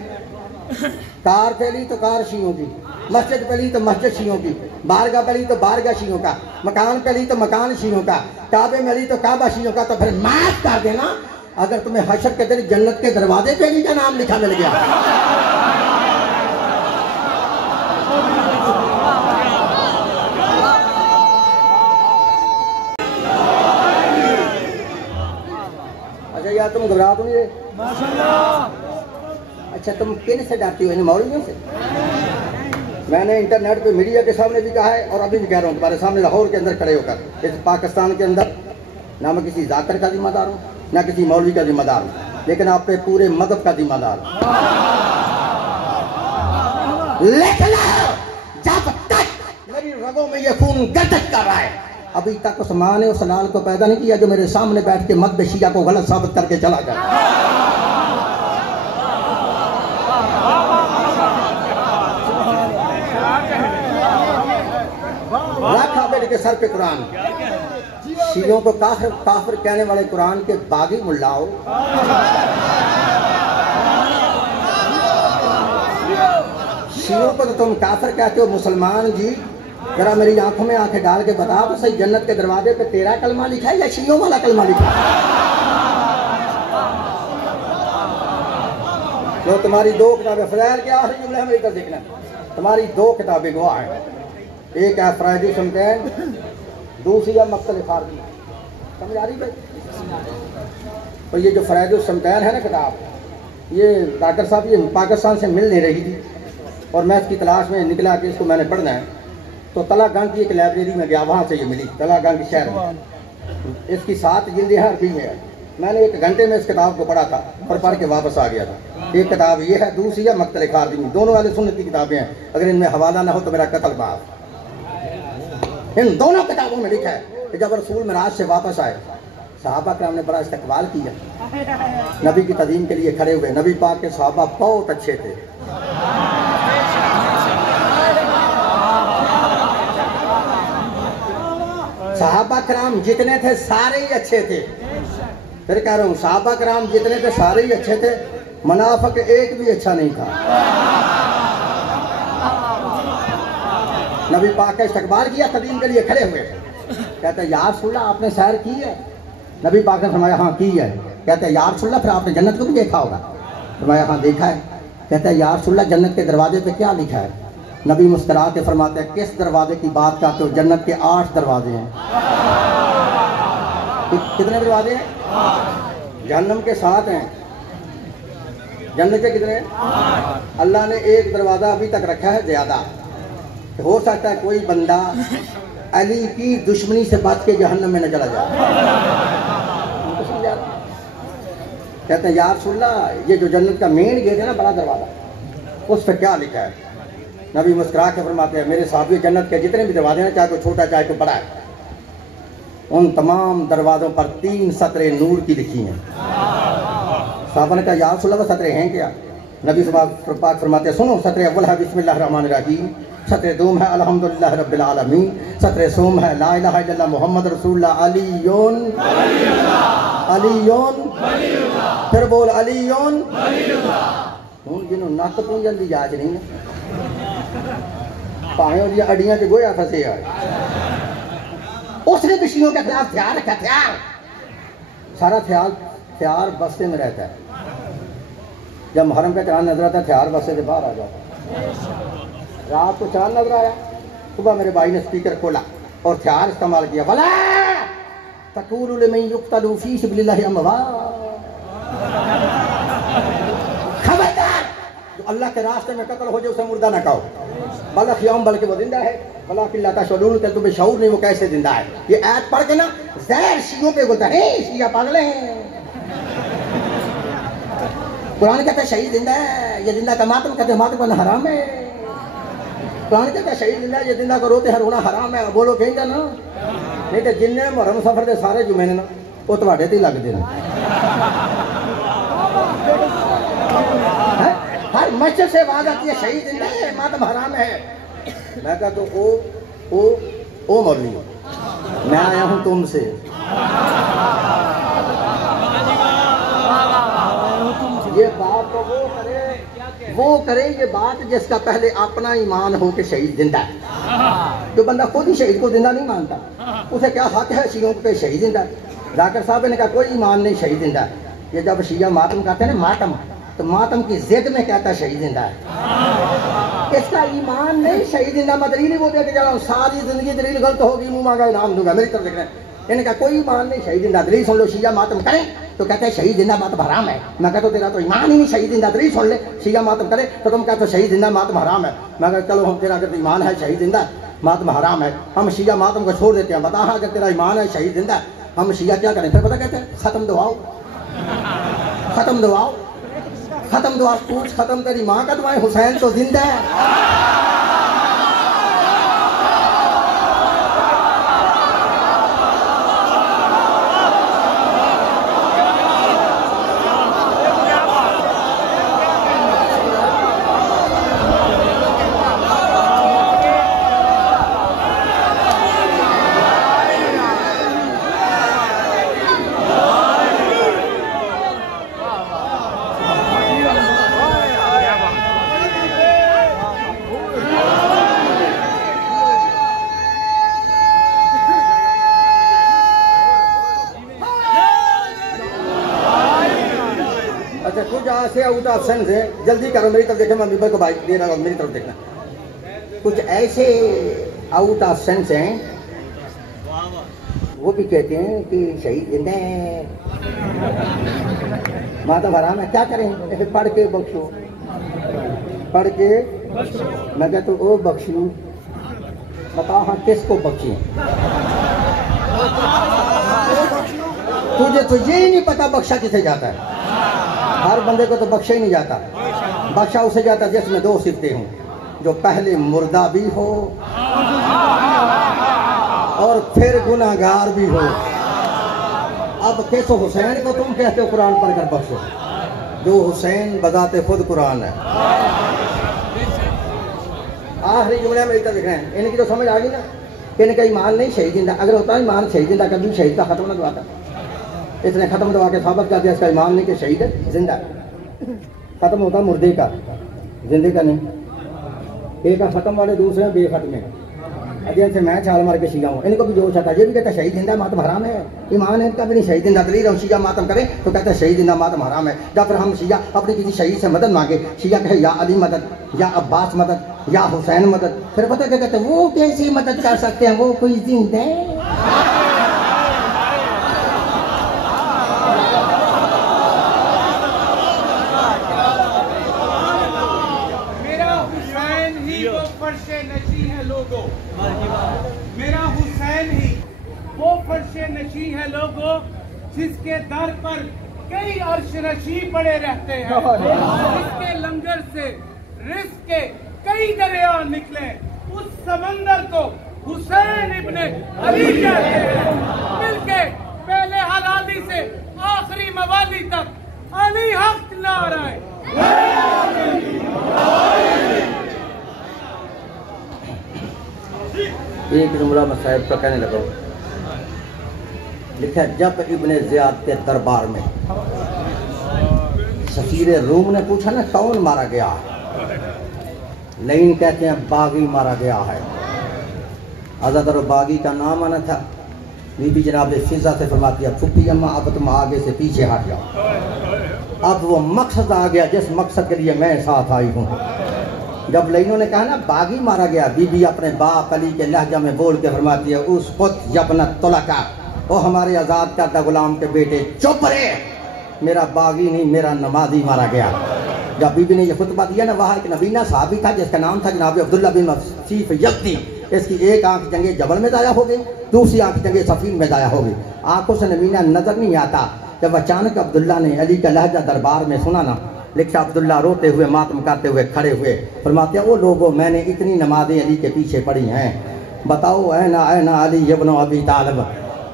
कार पहली तो कार शियों की, मस्जिद पहली तो मस्जिद शियों की, बारगाह पहली तो बारगाह शियों का, मकान पहली तो मकान शियों का, काबे में अली तो काबा शियों का। तो फिर माफ कर देना, अगर तुम्हें हशर के दिन जन्नत के दरवाजे पे अली का नाम लिखा मिल गया, अच्छा यार तुम घबरा तो नहीं रहे? अच्छा तुम किन से डरती हो? इन मौलवियों से? मैंने इंटरनेट पे मीडिया के सामने भी कहा है और अभी भी कह रहा हूँ तुम्हारे सामने, लाहौर के अंदर खड़े होकर, इस पाकिस्तान के अंदर ना मैं किसी जाकर का जिम्मेदार हूँ ना किसी मौलवी का जिम्मेदार हूँ, लेकिन आप पे पूरे मदद का जिम्मेदार हूँ। लेकिन जब तक मेरी रगों में ये खून गर्दश कर रहा है, अभी तक उस माँ ने उस लाल को पैदा नहीं किया जो मेरे सामने बैठ के मद शिया को गलत साबित करके चला गया। रखा बेटे के सर पे कुरान, शियों को काफिर काफिर कहने वाले कुरान के बागी मुल्लाओं, शियों को तो तुम काफिर कहते हो। मुसलमान जी जरा मेरी आंखों में आंखें डाल के बता तो सही, जन्नत के दरवाजे पे तेरा कलमा लिखा है या शियों वाला कलमा लिखा है? तो तुम्हारी दो किताबें, फजाइल के आखिरी जुमले में इधर देखना, तुम्हारी दो किताबें गवाह हैं। एक है फराइदी समतैन, दूसरी है मक्तल फारदी। समझ आ रही भाई? और ये जो फराइदी समतैन है ना किताब, ये डॉक्टर साहब ये पाकिस्तान से मिल नहीं रही थी और मैं इसकी तलाश में निकला कि इसको मैंने पढ़ना है, तो तलागंज की एक लाइब्रेरी में गया, वहाँ से ये मिली तलागंज शहर में। इसकी 7 जिल्दें हैं, अरबी में है। मैंने 1 घंटे में इस किताब को पढ़ा था और पढ़ के वापस आ गया था। एक किताब ये है, दूसरी है मक्तल फारदी। दोनों वाले सुन्नत की किताबें हैं, अगर इनमें हवाला ना हो तो मेरा कत्ल बाप। इन दोनों किताबों में लिखा है कि जब रसूल मिराज से वापस आए, सहाबा कराम ने बड़ा इस्तकबाल किया, नबी की तदीम के लिए खड़े हुए। नबी पाक के सहाबा बहुत अच्छे थे, सहाबा कराम जितने थे सारे ही अच्छे थे। फिर कह रहा हूँ, सहाबा कराम जितने थे सारे ही अच्छे थे, मुनाफिक एक भी अच्छा नहीं था। नबी पाक का इस्तकबाल किया, तदीम के लिए खड़े हुए। कहते हैं यार सुल्ला आपने सैर की है? नबी पाक ने फरमाया हाँ की है। कहते हैं यार सुल्ला फिर आपने जन्नत को भी देखा होगा? फरमाया हाँ देखा है। कहते हैं यार सुल्ला जन्नत के दरवाजे पे क्या लिखा है? नबी मुस्कुरा के फरमाते हैं किस दरवाजे की बात करते हो? जन्नत के 8 दरवाजे हैं। कितने दरवाजे हैं? जहन्नम के 7 हैं, जन्नत के कितने हैं? अल्लाह ने एक दरवाजा अभी तक रखा है ज्यादा। हो सकता है कोई बंदा अली की दुश्मनी से बच के जहन्नम में न चला जाए। कहते हैं यार सुल्ला ये जो जन्नत का मेन गेट है ना, बड़ा दरवाजा, उस पर क्या लिखा है? नबी मुस्कुरा के फरमाते हैं मेरे साथी, जन्नत के जितने भी दरवाजे हैं, चाहे कोई छोटा चाहे कोई बड़ा है, उन तमाम दरवाजों पर 3 सतरें नूर की लिखी हैं। साहबा ने कहा यार सुल्ला वो सतरें हैं क्या? नबी पाक फरमाते हैं सुनो, सतरे अव्वल है बिस्मिल्लाहिर रहमानिर रहीम, सतरे दूम है अल्हम्दुलिल्लाह रब्बिल आलमीन, सतरे सोम है ला इलाहा इल्लल्लाह मुहम्मद रसूलुल्लाह अलीयुन अलीयुन, फिर बोल अलीयुन। हूँ जिन्होंने नक पूंजन की जांच नहीं ना, भावें उसदी अड्डियां च गोया फसे है, उसने भी शियों के खिलाफ हथियार रखा, हथियार सारा हथियार बस्ते में रहता है। जब मुहर्रम का चांद नजर आता है हथियार बस्ते से बाहर आ जाता। रात को चांद नजर आया, सुबह मेरे भाई ने स्पीकर खोला और हथियार इस्तेमाल किया, वला तकूलु लिमन युक्तलू फी सबिलिल्लाहि अमवात, खबरदार जो अल्लाह के रास्ते में कत्ल हो जाए उसे मुर्दा ना कहो, बल्कि बल्कि वो जिंदा है, भला किल्ला तशउरून के तुम्हें शऊर नहीं वो कैसे जिंदा है। ये ऐत पढ़ के ना जहर शियों पे बोलता है, शिया पागल हैं। कुरान कहता है शहीद जिंदा है, ये जिंदा का मातम कहते हैं, मातम करना हराम है। कुरान कहता है शहीद जिंदा है, ये जिंदा को रोते हैं रोना हराम है। बोलो कहेंगे ना, नहीं तो जिन्ने मुहर्रम सफर के सारे जुमे ने ना वो तुहाडे ते लगदे ने। हर मस्जिद से आवाज आती है शहीद जिंदा है, मातम हराम है। मैं कहता तो ओ मौलवी, मैं आया हूं तुमसे, ये बात तो वो करे ये बात जिसका पहले अपना ईमान हो कि शहीद जिंदा है। जो बंदा खुद ही शहीद को जिंदा नहीं मानता उसे क्या हक है शियों पे शहीद जिंदा। जाकिर साहब ने कहा कोई ईमान नहीं शहीद जिंदा। ये जब शिया मातम कहते हैं ना मातम, तो मातम की जिद में कहता है शहीद जिंदा है। इसका ईमान नहीं शहीद जिंदा। मैं दलील वो दे के जा रहा हूँ, सारी जिंदगी दलील गलत होगी, मुंह मांगा इनाम दूंगा, मेरी तरफ देख रहे हैं। इन्हें कहा कोई ईमान नहीं शहीद जिंदा। दलील सुन लो, शिया मातम करें तो कहते हैं शहीद जिंदा मातम हराम है। मैं कहता तेरा तो ईमान ही नहीं शहीद जिंदा। दलील सुन ले, शिया मातम करे तो तुम कहते हो शहीद जिंदा मातम हराम है। मैं कहता चलो हम तेरा अगर ईमान है शहीद जिंदा मातम हराम है, हम शिया मातम को छोड़ देते हैं। बता हाँ अगर तेरा ईमान है शहीद जिंदा, हम शिया क्या करें? फिर पता कहते हैं खत्म दवाओ, खत्म दवाओ, खत्म दुआ पूछ खत्म तेरी माँ का दुआएं, हुसैन तो जिंदा है। से जल्दी करो, मेरी तरफ देखो, मैं बीबर को बाइक दे रहा हूँ, मेरी तरफ देखना। कुछ ऐसे आउट ऑफ सेंस हैं वो भी कहते हैं कि शहीद जिंदा है, माता हराम है। क्या करें? पढ़ के बख्शो, पढ़ के मैं कहता हूँ ओ बख्शू, बताओ हाँ किसको बख्शे? तुझे तो ये नहीं पता बख्शा किसे जाता है। हर बंदे को तो बख्शा ही नहीं जाता। बख्शा उसे जाता जिसमें दो सिफतें हों, जो पहले मुर्दा भी हो और फिर गुनाहगार भी हो। अब कैसो हुसैन को तुम कहते हो कुरान पढ़कर बख्शो, जो हुसैन बजाते खुद कुरान है। आखिरी जुमला में इतना लिख रहे हैं, इनकी तो समझ आ गई ना कि इनका ईमान नहीं शहीद जिंदा। अगर होता है ईमान शहीद जिंदा, कभी शहीद का खत्म न दवाता। इसने खत्म दवा के साबित कर दिया इसका ईमान नहीं कि शहीद है जिंदा। खत्म होता मुर्दे का, जिंदे का नहीं। एक खत्म वाले दूसरे बेखत्म है। अध्ययन से मैं छाल मार के शिया हूँ, इनको भी जोश आता है। ये भी कहता है शहीद जिंदा मातम हराम है। ईमान है इनका भी नहीं शहीद जिंदा। दलील हम शिया मातम करें तो कहते हैं शहीद जिंदा मातम हराम है। या फिर हम शिया अपने किसी शहीद से मदद मांगे, शिया कहे या अली मदद, या अब्बास मदद, या हुसैन मदद, फिर पता क्या कहते हैं वो कैसी मदद कर सकते हैं, वो कोई जिंदा है। मेरा हुसैन ही वो फर्शे नशी है लोगों, जिसके दर पर कई अर्श नशी पड़े रहते हैं। जिसके लंगर से रिस्क के कई दरिया निकले, उस समंदर को हुसैन इब्ने अली कहते हैं। मिलके पहले हलाली से आखिरी मवाली तक अली हक नारा। एक जुमला मैं साहब का कहने लगा, लिखा जब इब्ने ज़ियाद के दरबार में सफीर रूम ने पूछा ना कौन मारा गया, लेकिन कहते हैं बागी मारा गया है। अज़दर बागी का नाम आना था बीबी जनाब फिजा से फरमाती है फुप्पी अम्मा अब तुम आगे से पीछे हट जाओ। अब वो मकसद आ गया जिस मकसद के लिए मैं साथ आई हूँ। जब लइनों ने कहा ना बागी मारा गया, बीबी अपने बाप अली के लहजा में बोल के फरमाती है उस पुत यबन तुलका, वो हमारे आज़ाद करदा गुलाम के बेटे चुप रहे, मेरा बागी नहीं मेरा नमाजी मारा गया। जब बीबी ने यह खुतबा दिया ना, वहाँ एक नबीना साहबी था जिसका नाम था जनाब अब्दुल्ला बिन मसीफ यज़दी। इसकी एक आंख जंगे जबल में दाया हो गई, दूसरी आंख जंगे सफीन में दाया हो गई, आंखों से नबीना नजर नहीं आता। जब अचानक अब्दुल्ला ने अली का लहजा दरबार में सुना ना, लिखा अब्दुल्ला रोते हुए मातम करते हुए खड़े हुए फरमाते ओ लोगों मैंने इतनी नमाजें अली के पीछे पढ़ी हैं, बताओ ऐना अली इब्न अबी तालिब,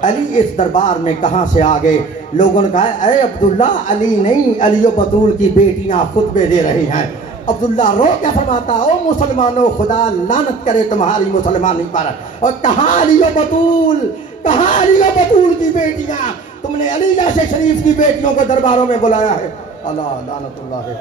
अली इस दरबार में कहाँ से आ गए। लोगों ने कहा अरे अब्दुल्ला अली नहीं अली और बतूल की बेटियां खुतबे दे रही हैं। अब्दुल्ला रो क्या फरमाता ओ मुसलमानों खुदा लानत करे तुम्हारी मुसलमानी पर, और कहाँ अली और बतूल, कहाँ अली और बतूल की बेटियां, तुमने अली जैसे शरीफ की बेटियों को दरबारों में बुलाया है। अल्लाह लानतुल्लाह है।